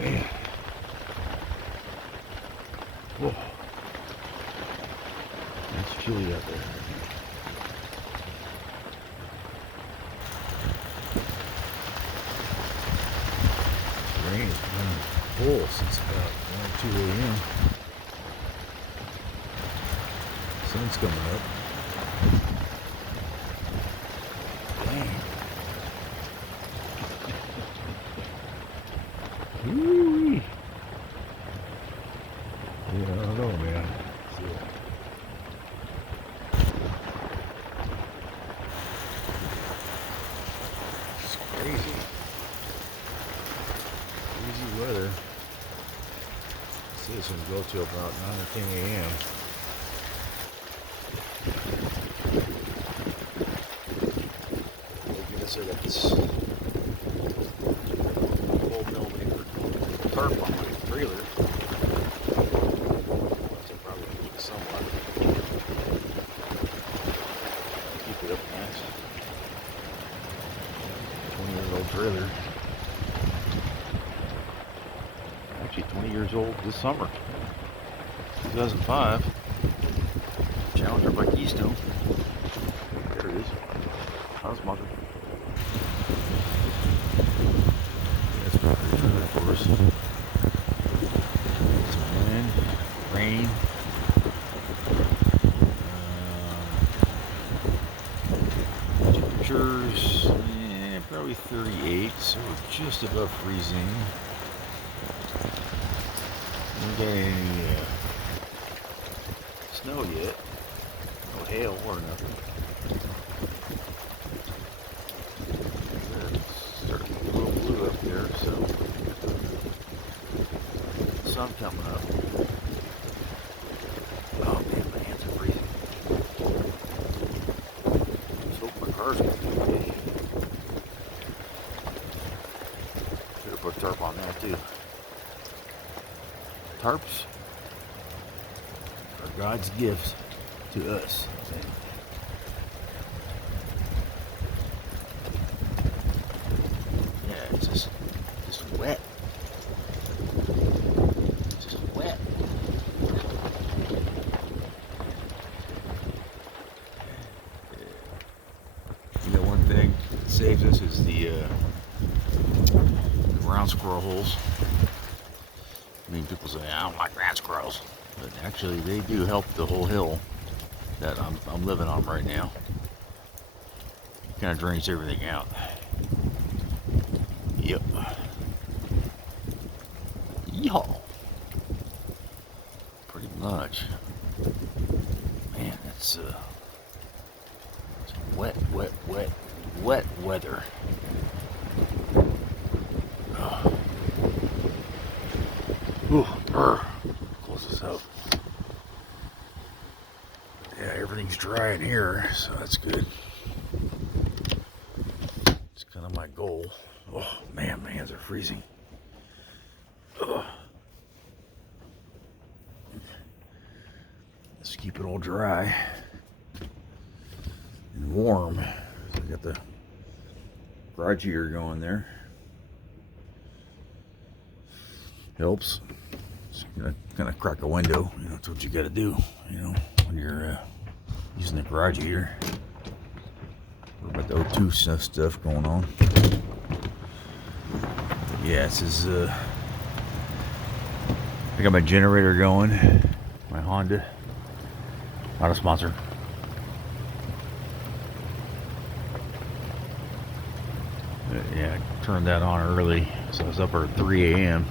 Man. Whoa. It's chilly out there. Rain has been full since about 1 or 2 a.m. Sun's coming up. Dang. Woo-wee. Yeah, I don't know, man. It's crazy. Crazy weather. It says it's going to go till about 9 or 10 a.m. So got this 12mm tarp on my trailer. So probably leak somewhat. Keep it up nice. 20-year-old trailer. Actually 20 years old this summer. 2005. Challenger by Keystone. There it is. How's mother? That's probably trailer for us. Some wind, rain. Temperatures, probably 38, so we're just above freezing. Don't get any snow yet. No hail or nothing. It's starting to get a little blue up there, so sun coming up. Oh man, my hands are freezing. Let's hope my car's gonna be okay. Should have put a tarp on there too. Tarps are God's gift to us. Yeah, it's just wet. It's just wet. You know, one thing that saves us is the ground squirrel holes. I mean, people say, I don't like ground squirrels. But actually, they do help the whole hill that I'm living on right now. Kind of drains everything out. Yep. Yeehaw. Pretty much. Man, it's wet weather. Ooh, close this up. Yeah, everything's dry in here, so that's good. It's kind of my goal. Oh man, my hands are freezing. Ugh. Let's keep it all dry and warm. So I got the garage heater going there. Helps. Just gonna crack a window. You know, that's what you gotta do. You know, when you're using the garage heater. What about the O2 stuff going on? Yeah, this is I got my generator going. My Honda. Not a sponsor. Yeah, I turned that on early, so I was up at 3 a.m.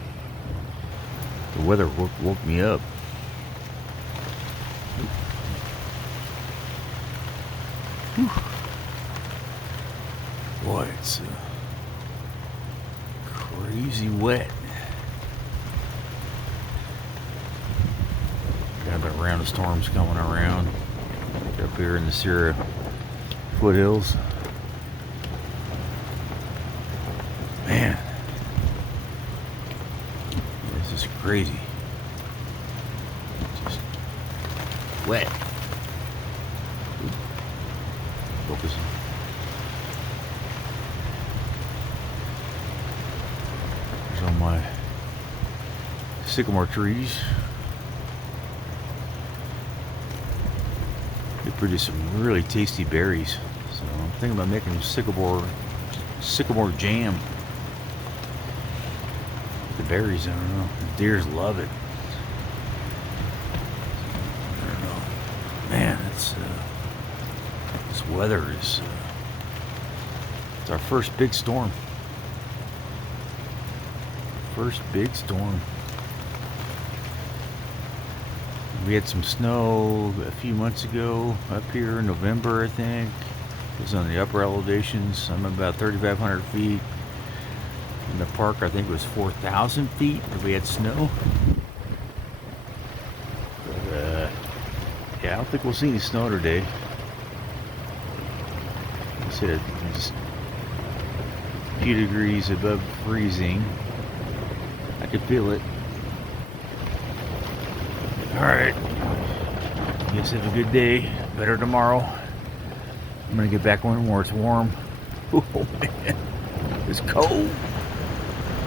The weather woke me up. Whew. Boy, it's crazy wet. Got a round of storms coming around up here in the Sierra foothills. Man, this is crazy. Just wet. Focus. There's all my sycamore trees. They produce some really tasty berries. So I'm thinking about making sycamore jam. The berries, I don't know. The deers love it. I don't know. Man, it's this weather is it's our first big storm. First big storm. We had some snow a few months ago up here in November, I think. It was on the upper elevations. I'm about 3,500 feet. In the park, I think it was 4,000 feet that we had snow. But, yeah, I don't think we'll see any snow today. I said just a few degrees above freezing. I could feel it. Alright. You guys have a good day. Better tomorrow. I'm gonna get back when more it's warm. Oh man. It's cold.